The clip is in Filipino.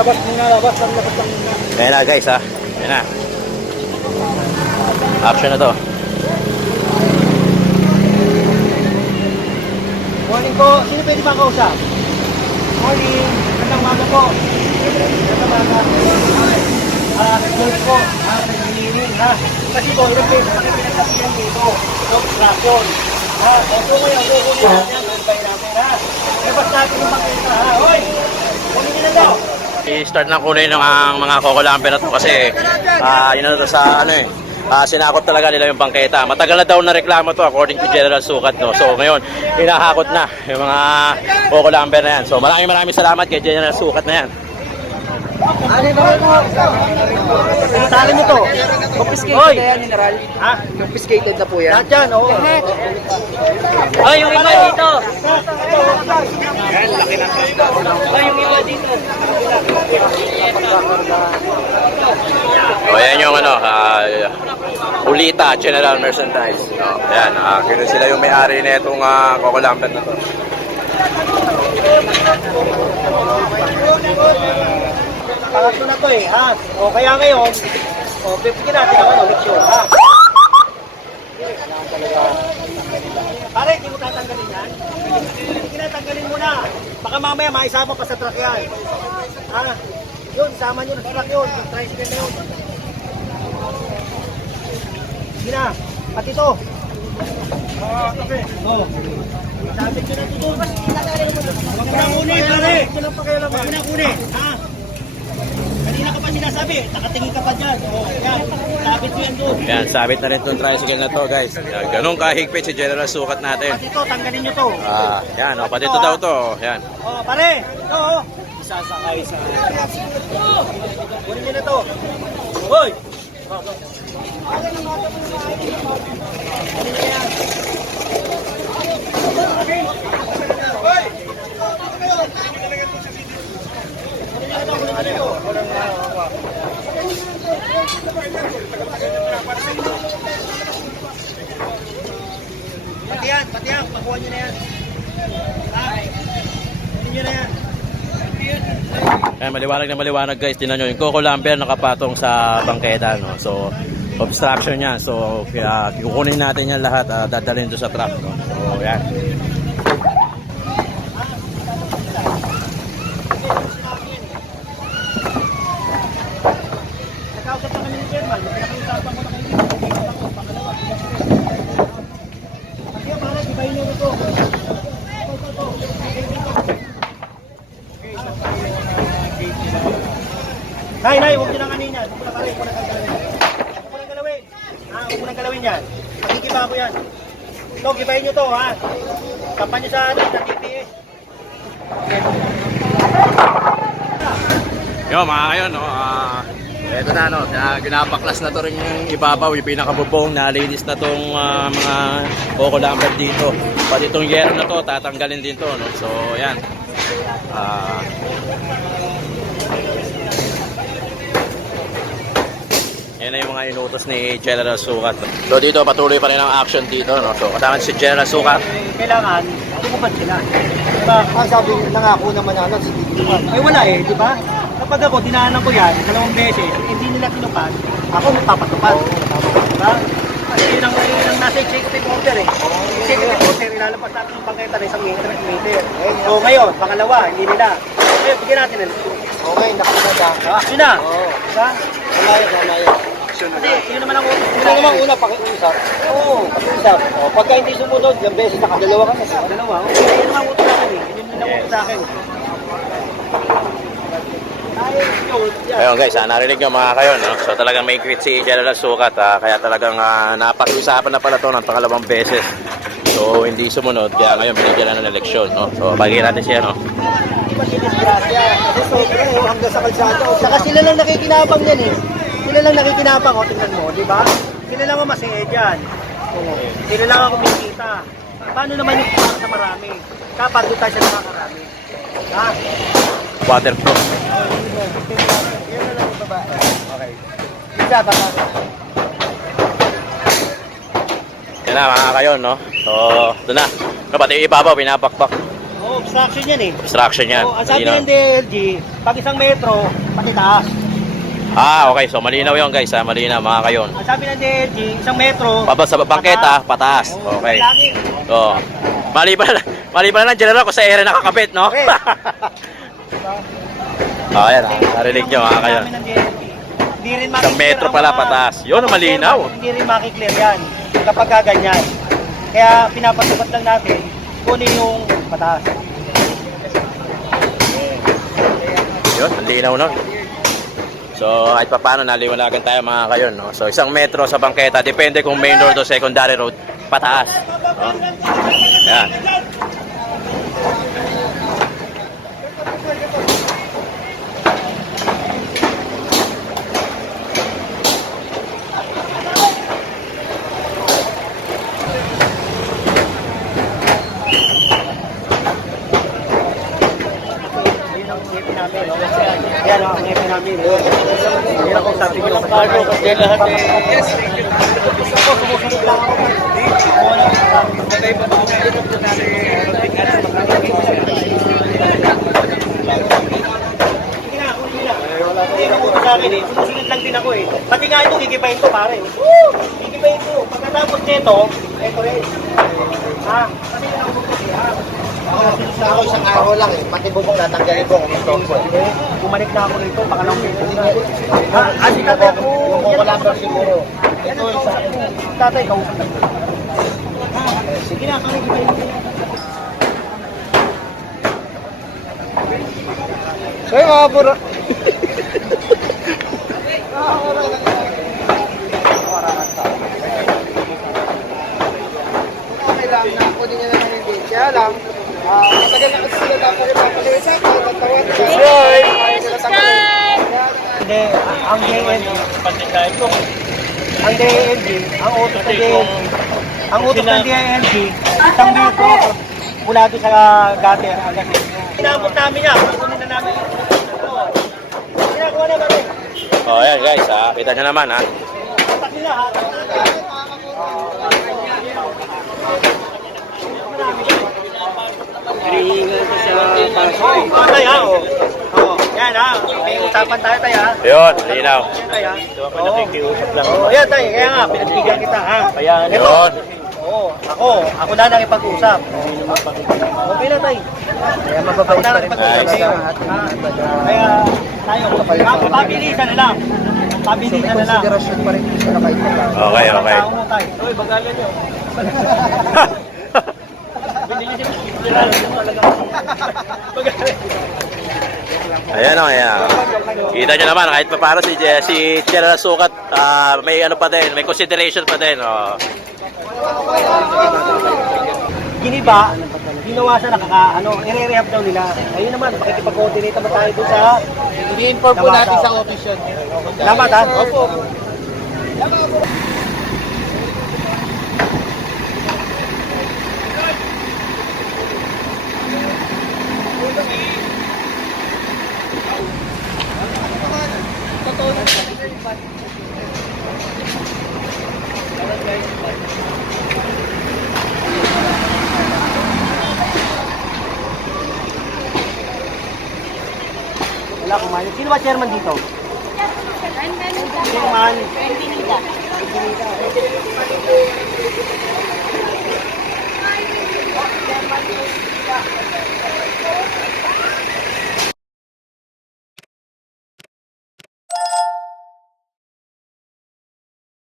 Labas muna, labas lang, labas lang muna. Ayan na guys ha. Ayan na. Action na to. Morning po. Sino pwede ba kausap? Morning. Magandang umaga po. Magandang umaga. Ah, good po. Ah, nag-meeting ha. Kasi po, ilang beses kami pinagsabihan dito. Obstruction. Ha, opo ngayon, kukunin natin yan. Verify natin ha. Labas natin yung makita ha. Hoy! Kunin na daw. I-start na kunin ng ang mga Coco Lamper na to kasi ah yun na sa ano eh. Ah, sinakot talaga nila yung bangketa. Matagal na daw na reklamo to according to General Sukat. No? So ngayon, hinahakot na yung mga Coco Lamper na yan. So maraming maraming salamat kay General Sukat na yan. Ano ba mo? Talo nyo to. Confiscated na yan, General. Ha? Confiscated na po yan. Lahat yan, oo. Oh, yung iba dito. Oh, yung iba dito. So ayan yung ano, ah, Ulita General Merchandise. So, ayan, uh, kino sila yung may-ari na itong uh, Coco Lamper na to. Pangatlo na to eh, ha? O kaya ngayon, o pipigyan natin ang ano, leksyon, ha? Pare, hindi mo tatanggalin yan? Hindi natanggalin mo na. Baka mamaya maisama pa sa truck yan. Ha? Yun, sama nyo na sa truck yun. Sa tricycle na yun. Sige na, pati to. Oo, okay. Oo. Sabit nyo na ito doon. Huwag mo na kunin, pare. Huwag mo na kunin, ha? Sinasabi, nakatingin ka pa dyan. Oh, yan, sabit mo yan doon. Ayan, sabit na rin itong tricycle na to guys. Ayan, ganun kahigpit si General Sukat natin. Pati to, tanggalin nyo to. Ah, yan, oh, pati ito daw to. Yan. Oh, pare, ito oh. Isasakay sa... Kunin nyo na to. Hoy! Pati yan, pati yan. Pakuha nyo na yan. Ha? Kunin nyo na yan. Ayan, maliwanag na maliwanag guys. Tingnan nyo, yung Coco Lamper nakapatong sa bangketa. No? So, obstruction yan. So, kaya kukunin natin yan lahat. ah, dadalhin doon sa truck. No? So, yan. Nagkausap na kami ni Chairman. Pinakiusapan ko na kayo dito. Pinakiusapan ko, pangalawa. Kaya pare, di ba yun yung ito? Nay, huwag nyo nang kanin yan. Huwag mo na pare, huwag mo na galawin. Huwag mo na galawin. Ha, huwag mo na galawin yan. Makikiba ko yan. Ito, gibayin nyo to, ha. Kapan nyo sa, ano, sa TPS. Yo, mga kayon, no? Ah, eto na, no? Uh, ginapaklas na to rin yung ibabaw, yung pinakabubong, nalinis na tong ah, mga Coco Lamper dito. Pati itong yero na to, tatanggalin din to, no? So, yan. Ah, yan na yung mga inutos ni General Sukat. So, dito, patuloy pa rin ang action dito, no? So, kasama si General Sukat. Kailangan, tumupad sila. Diba? Ah, sabi, nangako naman na lang si Tiguan. Ay wala eh, di ba? Kapag ako, dinaanan ko yan, dalawang beses, hindi nila tinupad, ako magpapatupad. Di ba? Kasi yun ang, yun ang nasa executive order eh. Executive order, ilalabas natin yung bangketa na isang meter. meter. So ngayon, pangalawa, hindi nila. Ngayon, bigyan natin ng Okay, nakamada. action na. Oo. Di ba? Wala yun, wala yun. Kasi yun naman ang utos Ito naman una, pakiusap. Oo. Pakiusap. O, pagka hindi sumunod, yung beses nakadalawa ka na siya. Dalawa. Okay, yun naman ang utos sa akin eh. Yun naman ang utos sa akin. Ayun, guys, ah, narinig nyo mga kayo, no? So talagang may quit si General Sukat, ah, kaya talagang ah, napakiusapan na pala to ng pangalawang beses. So hindi sumunod, kaya ngayon binigyan na ng eleksyon, no? So bagay natin siya, no? Disgrasya. Kasi sobra eh, hanggang sa kalsada. Saka sila lang nakikinabang yan eh. Sila lang nakikinabang, o tingnan mo, di ba? Sila lang ang masaya dyan. Oo. Sila lang ang kumikita. Paano naman yung para sa marami? Kapag doon tayo sa nakakarami. Ha? Waterproof. Yan na lang yung baba. Okay. Isa, baba. Yan na mga kayo, no? So, doon na. No, pati yung ibabaw, pinapakpak. Oo. obstruction yan eh. Obstruction yan. So, ang sabi ng DLG, pag isang metro, pati taas. Ah, okay. So, malinaw yun guys. Ha? Malinaw mga kayon. Ang sabi ng DLG, isang metro, Pababa sa bangketa, pataas. Okay. So, mali pa na, mali pa na lang, General, kung sa ere nakakapit, no? Okay. oh, ayan, ah. narinig nyo mga kayon. Ng Hindi rin Isang metro pala, pataas. Yun, malinaw. Hindi rin makiklear yan kapag gaganyan. Kaya pinapasukat lang natin kunin yung pataas. Yun, malinaw nun. So, kahit pa paano, naliwanagan tayo mga kayon, no? So, isang metro sa bangketa, depende kung main road o secondary road, pataas. No? Yan. Yun ang ngipin namin. no? Yan ang ngipin namin. Yan ang sabi ko. Bago kasi lahat eh. Yes, thank you. Ako, sumusunod lang ako. Sige na, kunin na. Hindi ako sa akin eh. Sumusunod lang din ako eh. Pati nga ito, gigibayin ko pare. Woo! Gigibayin ko. Pagkatapos nito, ito rin. Ha? Nga ako ha? Ako isang araw lang eh. Pati bubong natanggalin ko kung gusto ko. Bumalik na ako rito, pangalawang beses na. Ah, ano ka ba? Yung kukulamber siguro. Ito, sa tatay, kausap. Sige na, kami kita So yung mga buro. Okay lang, nakunin niya naman yung date. Kaya lang, ah, matagal na kasi sila dapat ipapalisa. Tatawad ka. Hindi, ang DND, ang DND, ang ang utos ng DND, isang metro, mula doon sa dito. Inabot namin yan, kukunin na namin. Ginagawa naman eh. Oh, ayan guys, ha? Kita nyo naman, ha? Tatak nila. Hinihingal ko sa paso. Oh, tayo ha. Oh. Oh, yan ha. May usapan tayo tayo ha. Yun, malinaw. Yan tayo ha. Oo. Oo, yan tayo. Kaya nga, pinagbigyan kita ha. Kaya, Yun. Oo, ako, ako na nang ipag-usap. Okay na tayo. Kaya mababait pa rin ating Ah, baga. Kaya, tayo, pa- pabilisan na lang. Pabilisan na lang. konsiderasyon pa rin pa paano. Okay, okay. Tayo. Uy, bagalan nyo. Ayan o, ayan. Kita nyo naman, kahit pa paano si, si General Sukat, ah, may ano pa din, may consideration pa din. Oh. Giniba, ginawa sa nakaka, ano, i-rehab daw nila. Ayun naman, makikipag-coordinate naman tayo doon sa... I-inform po natin sa office yun. Tama ta? Opo. Wala kumain. Sino ba chairman dito? Chairman.